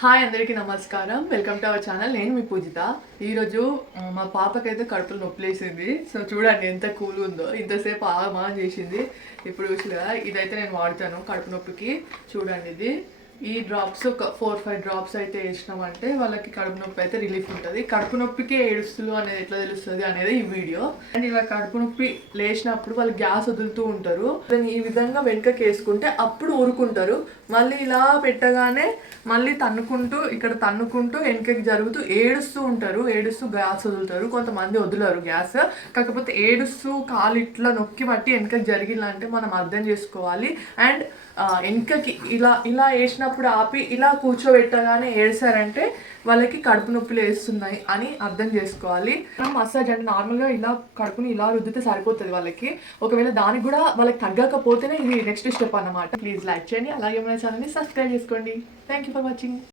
Hi అందరికీ నమస్కారం. Welcome to our channel. నేను మీ పూజిత. ఈరోజు మా పాపకైతే కడుపులో నొప్పిలేసింది సో చూడండి ఎంత కూల్ ఉందో. ఇంతసేపు ఆగమా చేసింది. ఇప్పుడు చూసి కదా ఇదైతే నేను వాడతాను కడుపు నొప్పికి. చూడండి ఇది. ఈ డ్రాప్స్ ఒక ఫోర్ ఫైవ్ డ్రాప్స్ అయితే వేసినామంటే వాళ్ళకి కడుపు నొప్పి అయితే రిలీఫ్ ఉంటుంది. కడుపు నొప్పికే ఏడుస్తులు అనేది ఎట్లా తెలుస్తుంది అనేది ఈ వీడియో అండ్ ఇలా కడుపు నొప్పి లేచినప్పుడు వాళ్ళు గ్యాస్ వదులుతూ ఉంటారు. దాన్ని ఈ విధంగా వెనుకకి వేసుకుంటే అప్పుడు ఊరుకుంటారు. మళ్ళీ ఇలా పెట్టగానే మళ్ళీ తన్నుకుంటూ ఇక్కడ తన్నుకుంటూ వెనుకకి జరుగుతూ ఏడుస్తూ ఉంటారు. ఏడుస్తూ గ్యాస్ వదులుతారు. కొంతమంది వదులరు గ్యాస్. కాకపోతే ఏడుస్తూ కాలు ఇట్లా నొక్కి బట్టి వెనకకి జరిగిందంటే మనం అర్థం చేసుకోవాలి. అండ్ వెనుకకి ఇలా ఇలా వేసిన వేసినప్పుడు ఆపి ఇలా కూర్చోబెట్టగానే ఏడ్చారంటే వాళ్ళకి కడుపు నొప్పులు వేస్తున్నాయి అని అర్థం చేసుకోవాలి. మసాజ్ అంటే నార్మల్గా ఇలా కడుపుని ఇలా రుద్దితే సరిపోతుంది వాళ్ళకి. ఒకవేళ దానికి కూడా వాళ్ళకి తగ్గకపోతేనే ఇది నెక్స్ట్ స్టెప్ అన్నమాట. ప్లీజ్ లైక్ చేయండి. అలాగే మన ఛానల్ని సబ్స్క్రైబ్ చేసుకోండి. Thank you for watching